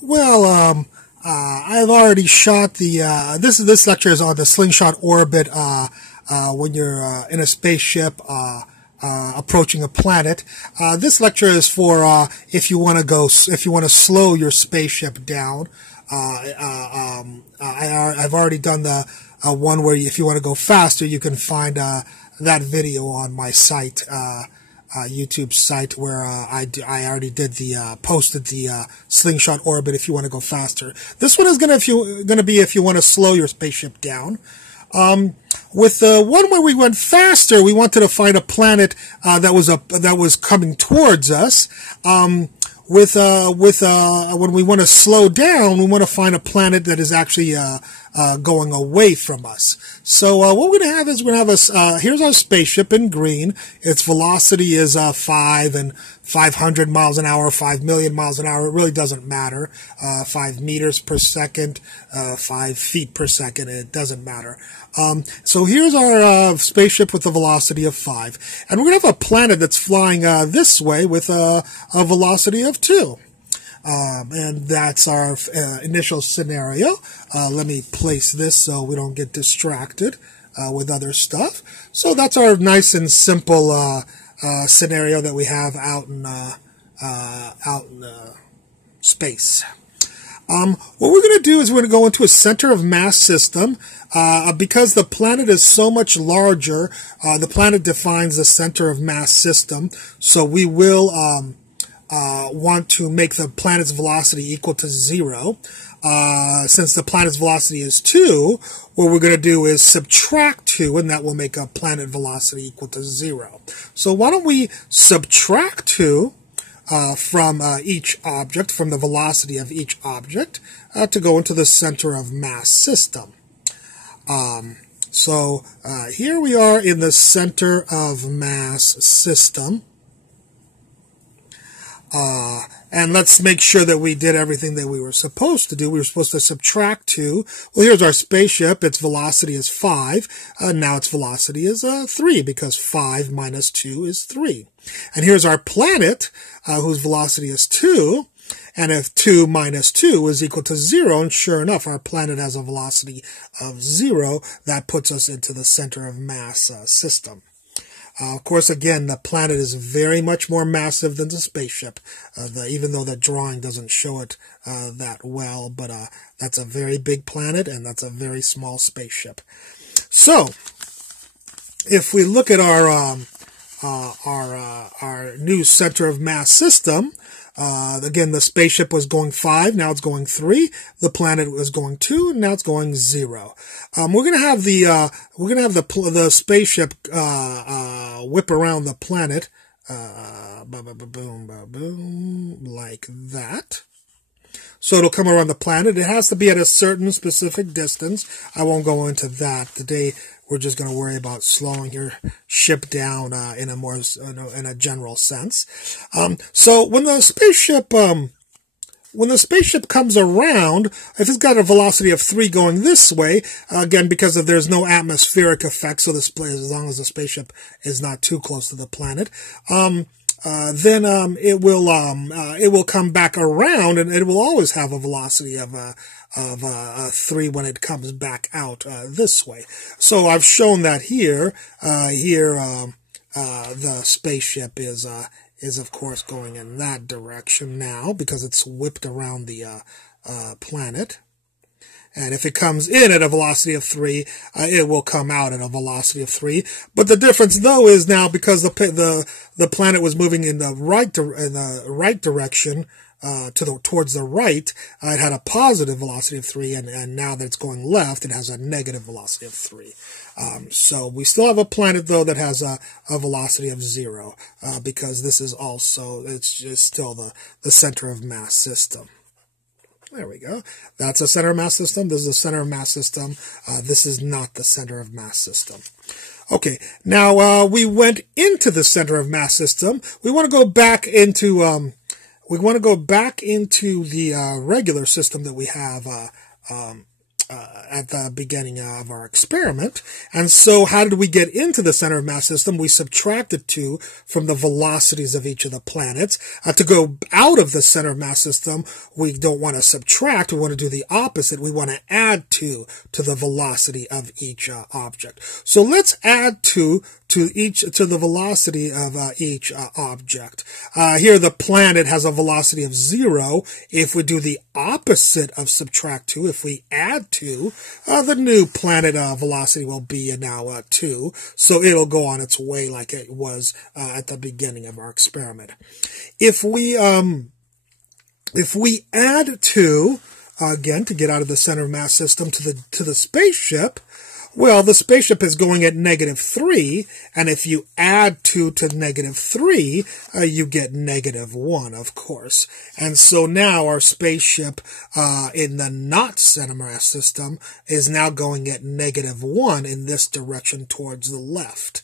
Well, I've already shot the, this lecture is on the slingshot orbit, when you're, in a spaceship, approaching a planet. This lecture is for, if you want to slow your spaceship down. I've already done the, one where if you want to go faster, you can find, that video on my site, YouTube site where I already did the posted the slingshot orbit if you want to go faster. This one is gonna be if you want to slow your spaceship down. With the one where we went faster, we wanted to find a planet that was coming towards us. When we want to slow down, we want to find a planet that is actually going away from us. So what we're going to have is we're going to have here's our spaceship in green. Its velocity is 5 and 500 miles an hour, 5 million miles an hour. It really doesn't matter. 5 meters per second, 5 feet per second. It doesn't matter. So here's our spaceship with a velocity of 5. And we're going to have a planet that's flying this way with a velocity of 2. And that's our initial scenario. Let me place this so we don't get distracted with other stuff. So that's our nice and simple scenario that we have out in space. What we're going to do is we're going to go into a center of mass system. Because the planet is so much larger, the planet defines the center of mass system. So we will want to make the planet's velocity equal to 0. Since the planet's velocity is 2, what we're going to do is subtract 2, and that will make a planet velocity equal to 0. So why don't we subtract 2 from each object, from the velocity of each object, to go into the center of mass system. So here we are in the center of mass system. And let's make sure that we did everything that we were supposed to do. We were supposed to subtract 2. Well, here's our spaceship. Its velocity is 5. Now its velocity is 3 because 5 minus 2 is 3. And here's our planet, whose velocity is 2. And if 2 minus 2 is equal to 0, and sure enough, our planet has a velocity of 0, that puts us into the center of mass system. Of course, again, the planet is very much more massive than the spaceship, even though the drawing doesn't show it that well. But that's a very big planet, and that's a very small spaceship. So, if we look at our new center of mass system, again, the spaceship was going 5, now it's going 3. The planet was going 2, and now it's going 0. We're gonna have the spaceship whip around the planet, boom, like that. So it'll come around the planet. It has to be at a certain specific distance. I won't go into that today. We're just going to worry about slowing your ship down in a general sense. So when the spaceship comes around, if it's got a velocity of 3 going this way, again because there's no atmospheric effect, so as long as the spaceship is not too close to the planet, then it will come back around, and it will always have a velocity of 3 when it comes back out this way. So I've shown that here. The spaceship is of course going in that direction now because it's whipped around the planet. And if it comes in at a velocity of 3, it will come out at a velocity of 3. But the difference, though, is now because the planet was moving in the right direction towards the right, it had a positive velocity of 3, and now that it's going left, it has a negative velocity of 3. So we still have a planet, though, that has a velocity of 0 because this is also it's still the center of mass system. There we go. That's a center of mass system. This is a center of mass system. This is not the center of mass system. Okay, now we went into the center of mass system. We want to go back into the regular system that we have at the beginning of our experiment. And so how did we get into the center of mass system? We subtracted 2 from the velocities of each of the planets. To go out of the center of mass system, we don't want to subtract. We want to do the opposite. We want to add 2 to the velocity of each object. So let's add 2 to the velocity of each object. Here the planet has a velocity of 0. If we do the opposite of subtract 2, if we add 2, the new planet velocity will be now 2. So it'll go on its way like it was at the beginning of our experiment. If we add 2, again, to get out of the center of mass system to the spaceship, well, the spaceship is going at -3, and if you add 2 to -3, you get -1, of course. And so now our spaceship in the not center mass system is now going at -1 in this direction towards the left.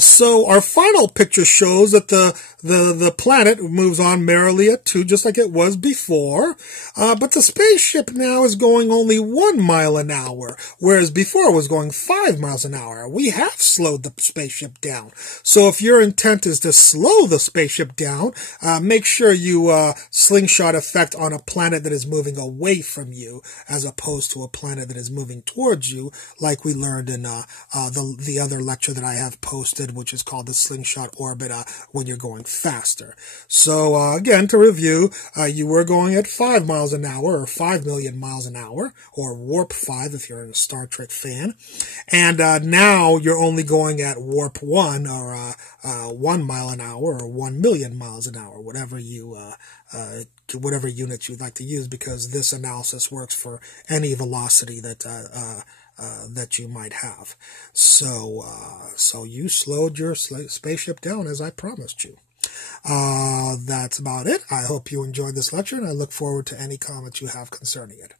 So our final picture shows that the planet moves on merrily at 2, just like it was before. But the spaceship now is going only 1 mile an hour, whereas before it was going 5 miles an hour. We have slowed the spaceship down. So if your intent is to slow the spaceship down, make sure you slingshot effect on a planet that is moving away from you, as opposed to a planet that is moving towards you, like we learned in the other lecture that I have posted, which is called the slingshot orbit when you're going faster. So again, to review, you were going at 5 miles an hour, or 5 million miles an hour, or warp 5 if you're a Star Trek fan. And now you're only going at warp 1, or 1 mile an hour, or 1 million miles an hour, whatever unit you'd like to use, because this analysis works for any velocity that you might have. So you slowed your spaceship down as I promised you. That's about it. I hope you enjoyed this lecture, and I look forward to any comments you have concerning it.